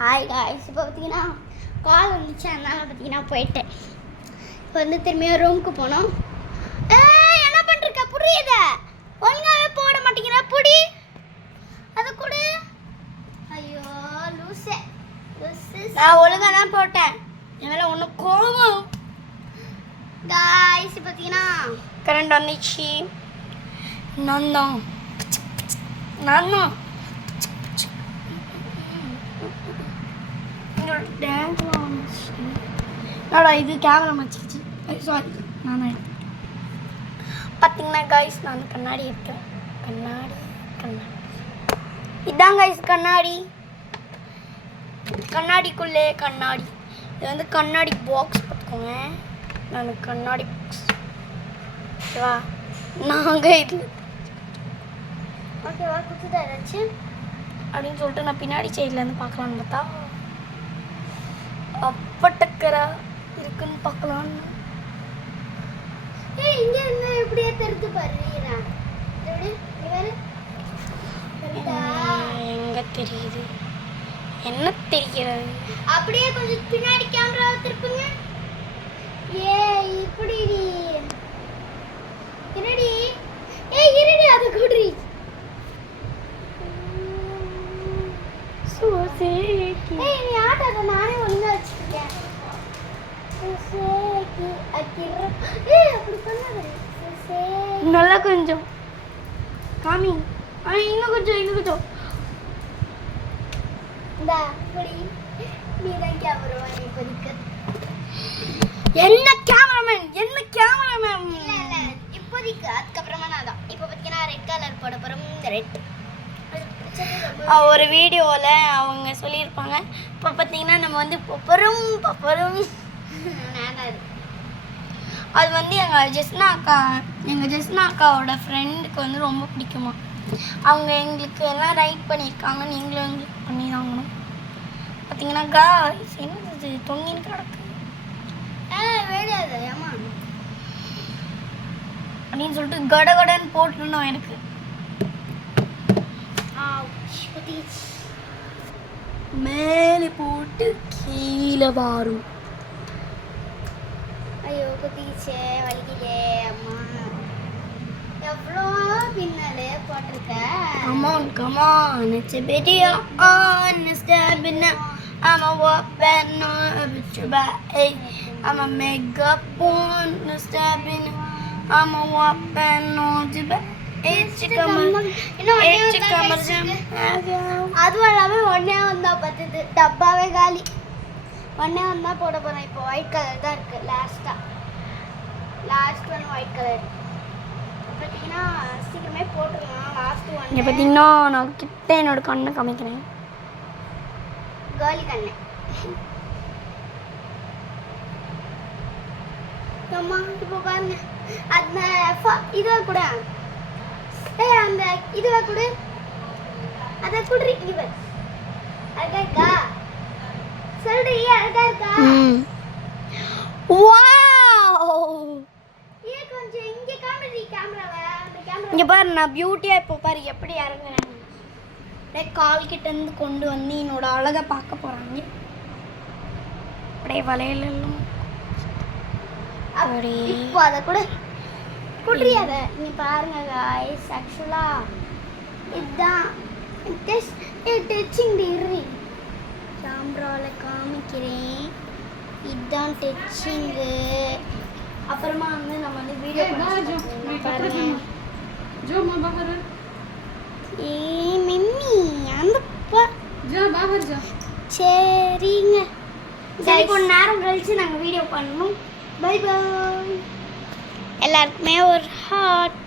Hi guys. இப்போ பார்த்தீங்கன்னா கால் வந்துச்சு, அதனால பார்த்தீங்கன்னா போயிட்டேன். இப்போ வந்து திரும்பியும் ரூமுக்கு போனோம். என்ன பண்ணுறக்க புரியுத? ஒழுங்காகவே போட மாட்டேங்கிற புடி அதை கூட. ஐயோ லூசே லூசு. நான் ஒழுங்காக தான் போட்டேன், என் மேலே ஒன்றும் கோவம். காய்ஸ் பார்த்தீங்கன்னா கரண்ட் வந்துச்சு. நான் தான் இது கேமரா மச்சிச்சு. சாரி, நான் பார்த்தீங்கன்னா காய்ஸ் நான் கண்ணாடி எடுத்தேன். கண்ணாடி இதான் காய்ஸ் கண்ணாடி. கண்ணாடிக்குள்ளே கண்ணாடி. இது வந்து கண்ணாடி பாக்ஸ் பார்த்துக்கோங்க. நான் கண்ணாடி பாக்ஸ் ஓகேவா. நாங்கள் இது ஓகேவா குத்துதான் ஏதாச்சும் அப்படின்னு சொல்லிட்டு நான் பின்னாடி சைட்லேருந்து பார்க்கலான்னு பார்த்தா அப்பட்டக்கரா இருக்குன்னு பார்க்கலான்னு. இங்கே இருந்து இப்படியே தெரிஞ்சு பாருங்க. எங்க தெரியுது? என்ன தெரிகிறது? அப்படியே கொஞ்சம் பின்னாடி கேமரா திருப்புங்க. இப்படி இருடி. இருடி அதை குடி. நீ ஆட்டாத, நானே ஒழுங்கா வச்சுருக்கேன். நல்லா கொஞ்சம் காமி. இன்னும் கொஞ்சம் என்ன கேமராமேன் இப்போதைக்கு. அதுக்கப்புறமா நான் தான் இப்போ பார்த்தீங்கன்னா ரெட் கலர் போட போகிறோம். ரெட் ஒரு வீடியோவில் அவங்க சொல்லியிருப்பாங்க. இப்போ பார்த்தீங்கன்னா நம்ம வந்து பப்பரும் அது வந்து எங்கள் ஜெஸ்னா அக்காவோட ஃப்ரெண்டுக்கு வந்து ரொம்ப பிடிக்குமா. அவங்க எங்களுக்கு எல்லாம் ரைட் பண்ணியிருக்காங்க, நீங்களும் எங்களுக்கு பண்ணி தாங்கணும். பார்த்தீங்கன்னா காய்ஸ் என்னது தொங்கின்னு கிடக்கு வேடியாது ஏமா அப்படின்னு சொல்லிட்டு கடன்னு போட்டுருந்தோம். எனக்கு மேலே போட்டு கீழே வாரும். ஐயோ குத்திச்சே வலிக்கலே அம்மா. எவ்வளோ பின்னாலே போட்டிருக்க. Come on it's a video on stepping up. I'm a weapon of a bad. I'm a makeup on stepping up. I'm a weapon on the bad. அதுவும் இல்லாமல் ஒன்னே வந்தா பத்துது, டப்பாவே காலி. ஒன்னே வந்தா போட போறேன். இப்போ ஒயிட் கலர் தான் இருக்கு. Last one white colour. பார்த்தீங்கன்னா சீக்கிரமே போட்டுருலாம். லாஸ்ட் ஒன் இங்கே பார்த்தீங்கன்னா நான் கிட்ட என்னோட கண்ணை காமிக்கிறேன். காலி கண்ணை அம்மா. இப்போ பாருங்க அந்த இதை கூட அந்த இதுவா கூட அத குடுறி. இவ அழகா இருக்கா சொல்றீ? அழகா இருக்கா? வாவ். கொஞ்சம் இங்க காமிடி கேமராவை. அந்த கேமரா இங்க பாரு. நான் பியூட்டியா இப்போ பாரு எப்படி இறங்குறேன். அப்படியே கால் கிட்ட இருந்து கொண்டு வந்து என்னோட அழகை பார்க்க போறாங்க. அப்படியே வளையலாம் அப்படியே. இப்போ அதை கூட குடியாத நீ பாருங்க गाइस. ஆக்சுவலா இதான் டச்சிங் டிகிரி கேமரால காமிக்கிறேன். இதான் டச்சிங். அப்புறமா வந்து நம்ம வந்து வீடியோ பாருங்க. जो मां बाहर மிம்மி அந்த जा बाहर जा. சரிங்க சரி, கொஞ்ச நேரம் கழிச்சு நாங்க வீடியோ பண்ணனும். Bye bye. எல்லாருக்குமே ஒரு ஹார்ட்